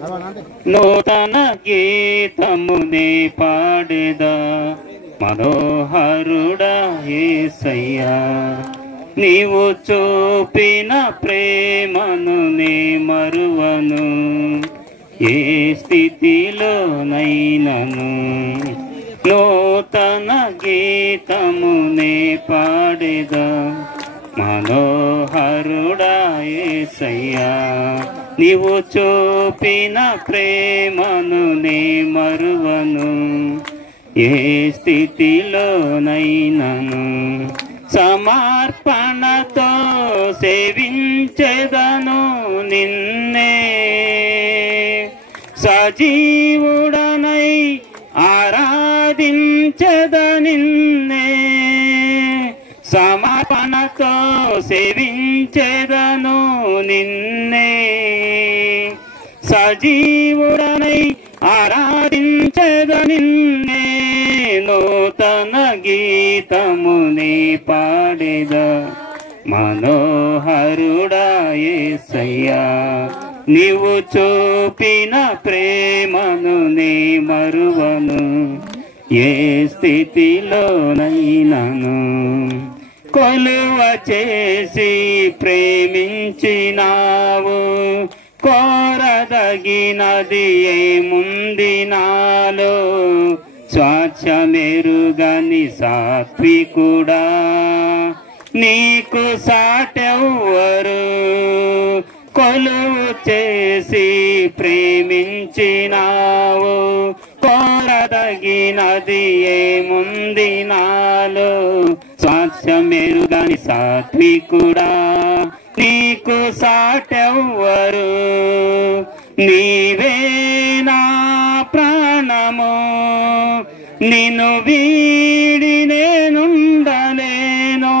నూతన గీతమునే పాడేదా మనోహరుడా యేసయ్యా నీవు చూపిన ప్రేమను నే మరువను ఏ స్థితిలోనైనను నూతన గీతమునే పాడేదా మనోహరుడా యేసయ్యా నీవు చూపిన ప్రేమను నే మరువను ఏ స్థితిలోనైనను సమర్పణతో సేవించెదను నిన్నే సజీవుడనై ఆరాధించెద నిన్నే సమర్పణతో సేవించెదను నిన్నే సజీవుడనై ఆరాధించెద నిన్నే నూతన గీతమునే పాడేదా మనోహరుడా యేసయ్యా నీవు చూపిన ప్రేమను నే మరువను ఏ స్థితిలోనైనను కొలువ చేసి ప్రేమించినావు కోరదగినది ఏముంది నాలో స్వాచ్ఛమెరుగని సాత్వికుడా నీకు సాటెవ్వరు కొలువు చేసి ప్రేమించినావు కోరదగినది ఏముంది నాలో స్వాచ్ఛమెరుగని సాత్వికుడా నీకు సాటెవ్వరు నీవే నా ప్రాణము నిన్ను వీడి నేనుండలేను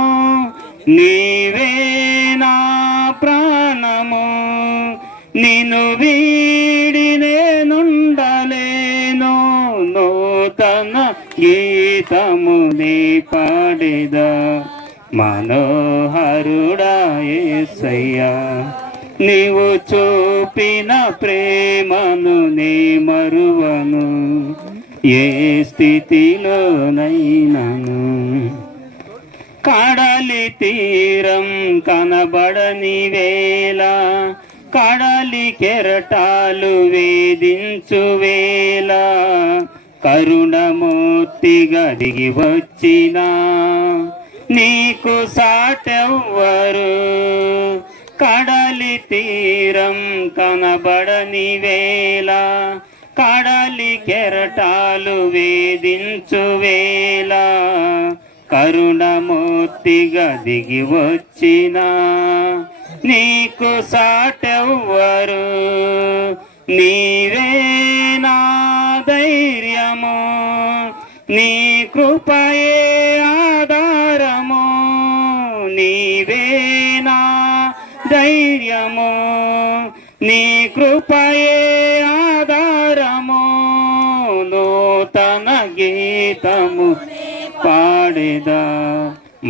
నీవే నా ప్రాణము నిన్ను వీడి నేనుండలేను నూతన గీతమునే పాడేదా మనోహరుడా యేసయ్యా నీవు చూపిన ప్రేమను నే మరువను ఏ స్థితిలోనైనను కడలి తీరం కనబడని వేళ కడలి కెరటాలు వేధించు వేళ కరుణమూర్తిగా దిగి వచ్చినా నీకు సాటెవ్వరు కడలి తీరం కనబడని వేళ కడలి కెరటాలు వేధించు వేళ కరుణమూర్తిగా దిగి వచ్చినా నీకు సాటెవ్వరు నీవే నా ధైర్యము నీ కృపయే ఆధారము నీవే నా ధైర్యము నీ కృపయే ఆధారము నూతన గీతము పాడేదా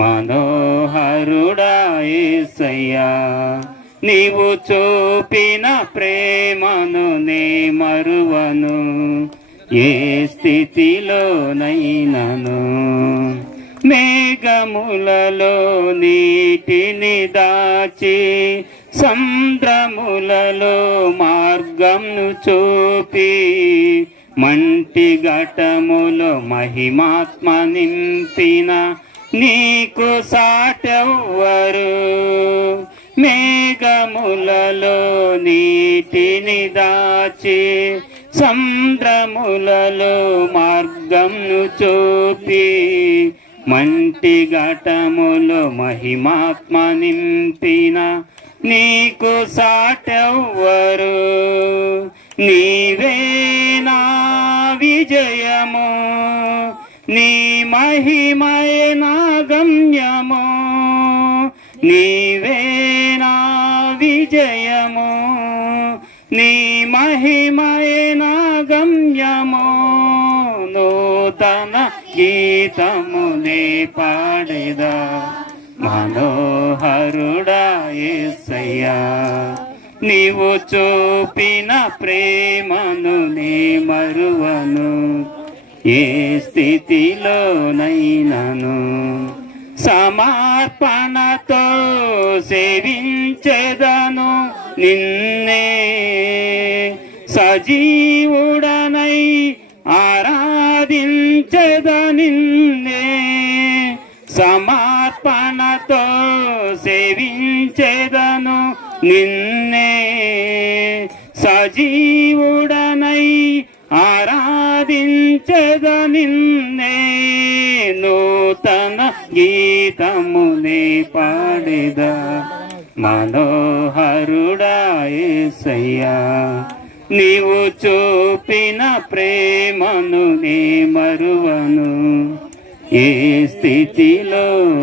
మనోహరుడా యేసయ్యా నీవు చూపిన ప్రేమను నే మరువను ఏ స్థితిలోనైనను మేఘములలో నీటిని దాచి సముద్రములలో మార్గంను చూపి మంటి ఘటములో మహిమాత్మ నింపిన నీకు సాటెవ్వరు మేఘములలో నీటిని దాచి సముద్రములలో మార్గంను చూపి మంటి ఘటములో మహిమాత్మ నింపిన నీకు సాటెవ్వరు నీవే నా విజయము నీ మహిమయే నా గమ్యము నీవే నా విజయము నీ మహిమయే నా గమ్యము నూతన గీతమునే పాడేదా మనోహరుడా యేసయ్యా నీవు చూపిన ప్రేమను నే మరువను ఏ స్థితిలోనైనను సమర్పణతో సేవించెదను నిన్నే సజీవుడనై ఆరాధించెద నిన్నే సమర్పణతో సేవించెదను నిన్నే సజీవుడనై ఆరాధించెద నిన్నే నూతన గీతమునే పాడెదా మనోహరుడా యేసయ్యా నీవు చూపిన ప్రేమను నే మరువను ఏ స్థితిలోనైనను